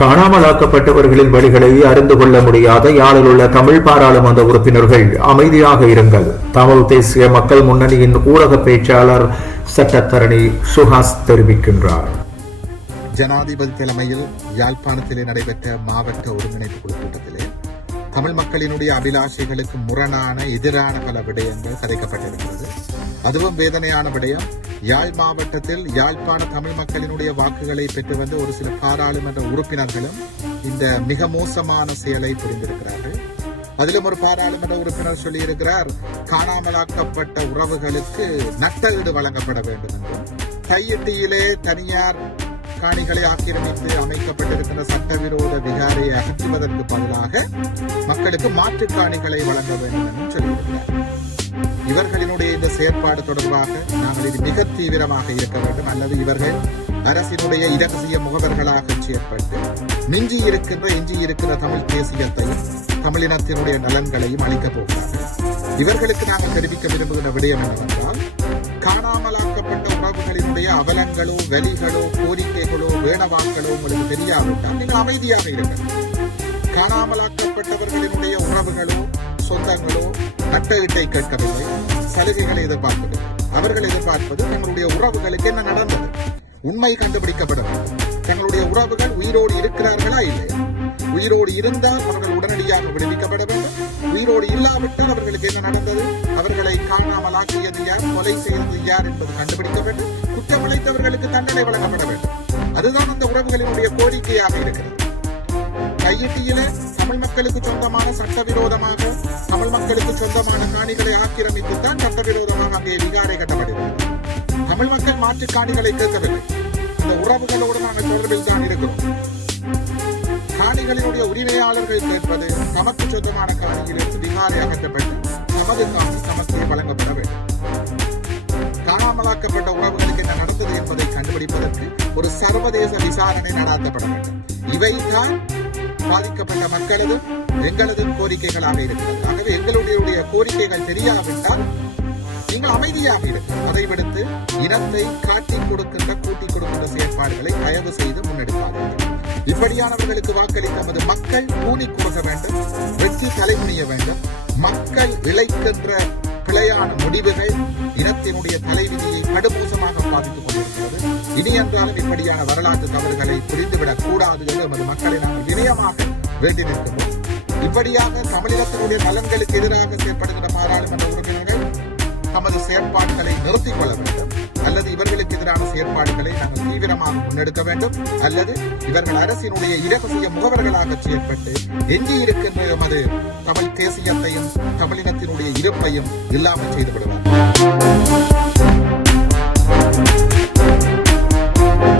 காணாமலாக்கப்பட்டவர்களின் வழிகளை அறிந்து கொள்ள முடியாத யாழில் உள்ள தமிழ் பாராளுமன்ற உறுப்பினர்கள் அமைதியாக இருங்கள். தமிழ் தேசிய மக்கள் முன்னணியின் ஊடக பேச்சாளர் சட்டத்தரணி சுஹாஸ் தெரிவிக்கின்றார். ஜனாதிபதி தலைமையில் யாழ்ப்பாணத்திலே நடைபெற்ற மாவட்ட ஒருங்கிணைப்பு குழு கூட்டத்திலே தமிழ் மக்களினுடைய அபிலாஷைகளுக்கு முரணான எதிரான பல விடயங்கள் கதைக்கப்பட்டிருக்கிறது. அதுவும் வேதனையான விடயம் யாழ் மாவட்டத்தில் யாழ்ப்பாண தமிழ் மக்களினுடைய வாக்குகளை பெற்று வந்த ஒரு சில பாராளுமன்ற உறுப்பினர்களும் இந்த மிக மோசமான செயலை புரிந்திருக்கிறார்கள். அதிலும் ஒரு பாராளுமன்ற உறுப்பினர் சொல்லியிருக்கிறார் காணாமலாக்கப்பட்ட உறவுகளுக்கு நட்டஈடு வழங்கப்பட வேண்டும் என்றும் கையெட்டியிலே தனியார் காணிகளை ஆக்கிரமித்து அமைக்கப்பட்டிருக்கிற சட்டவிரோத விகாரை அகற்றுவதற்கு பதிலாக மக்களுக்கு மாற்று காணிகளை வழங்க வேண்டும் என்றும் சொல்லி செயற்பாடு தொடர்பாக நாங்கள் இது மிக தீவிரமாக இருக்க வேண்டும். அல்லது இவர்கள் அரசினுடைய இரகசிய முகவர்களாக செயற்பட்டு மிஞ்சி இருக்கின்ற எஞ்சி இருக்கிற தமிழ் தேசியத்தையும் தமிழினத்தினுடைய நலன்களையும் அளிக்கப் போகிறார்கள். இவர்களுக்கு நாங்கள் தெரிவிக்க விரும்புகிற விடயம் என்னவென்றால் காணாமலாக்கப்பட்ட உறவுகளினுடைய அவலங்களோ வலிகளோ கோரிக்கைகளோ வேணவாக்களோ உங்களுக்கு தெரியாவிட்டால் நீங்கள் அமைதியாக இருக்கலாம் காணாமலாக்கப்பட்டவர்களினுடைய உறவுகளோ சொந்தங்களோ நட்டஈட்டை கேட்கவில்லை. சலுகைகளை எதிர்பார்ப்பது அவர்கள் எதிர்பார்ப்பது தங்களுடைய உறவுகளுக்கு என்ன நடந்தது? உண்மை கண்டுபிடிக்கப்பட வேண்டும் தங்களுடைய உறவுகள் உயிரோடு இருக்கிறார்களா இல்லையா? உயிரோடு இருந்தால் அவர்கள் உடனடியாக விடுவிக்கப்பட வேண்டும். உயிரோடு இல்லாவிட்டால் அவர்களுக்கு என்ன நடந்தது? அவர்களை காணாமலாக்கியது யார்? கொலை செய்தது யார் என்பது கண்டுபிடிக்க வேண்டும். குற்றமளித்தவர்களுக்கு தண்டனை வழங்கப்பட வேண்டும். அதுதான் அந்த உறவுகளினுடைய கோரிக்கையாக இருக்கிறது. கையெட்டியில தமிழ் மக்களுக்கு சொந்தமான சட்டவிரோதமாக தமிழ் மக்களுக்கு சொந்தமான காணிகளை ஆக்கிரமித்து தான் சட்டவிரோதமாக அங்கே விகாரை கட்டப்படுகிறது. தமிழ் மக்கள் மாற்று காணிகளை கேட்கவில்லை. இந்த உறவுகளோடு நாங்கள் தொடர்பில் தான் இருக்கிறோம். காணிகளினுடைய உரிமையாளர்கள் கேட்பது தமக்கு சொந்தமான காணியிலிருந்து விகாரை அகற்றப்பட்டு நமது காணி தமக்கே வழங்கப்பட வேண்டும். காணாமலாக்கப்பட்ட உறவுகளுக்கு என்ன நடந்தது என்பதை கண்டுபிடிப்பதற்கு ஒரு சர்வதேச விசாரணை நடாத்தப்பட வேண்டும். இவைதான் பாதிக்கப்பட்ட மக்களது எங்களது கோரிக்கைகளாக இருக்கிறது. ஆகவே எங்களுடைய கோரிக்கைகள் தெரியாவிட்டால் நீங்கள் அமைதியாக இருக்கும் அதை விடுத்து இனத்தை காட்டி கொடுக்கின்ற கூட்டி கொடுக்கின்ற செயற்பாடுகளை தயவு செய்து முன்னெடுப்பார்கள் இப்படியானவர்களுக்கு வாக்களிக்க நமது மக்கள் கூனி கொடுக்க வேண்டும் வெற்றி தலைமுனிய வேண்டும். மக்கள் விளைக்கின்ற பிழையான முடிவுகள் இனத்தினுடைய தலைவிதியை கடுமூசமாக பாதித்துக் கொண்டிருக்கிறது. இனி என்றாலும் இப்படியான வரலாற்று தவறுகளை புரிந்துவிடக் கூடாது என்று நமது மக்களை நாங்கள் இணையமாக வேண்டி நிற்கிறோம் இப்படியாக தமிழகத்தினுடைய நலன்களுக்கு எதிராக செயற்படுகிற பாராளுமன்ற உறுப்பினர்கள் தமது செயற்பாடுகளை நிறுத்திக் கொள்ள வேண்டும். அல்லது இவர்களுக்கு எதிரான செயற்பாடுகளை நாம் முன்னெடுக்க வேண்டும். அல்லது இவர்கள் அரசினுடைய இடவசிய முகவர்களாக செயற்பட்டு எஞ்சி இருக்கின்ற எமது தமிழ் தேசியத்தையும் தமிழினத்தினுடைய இருப்பையும் இல்லாமல் செய்துவிடுவார்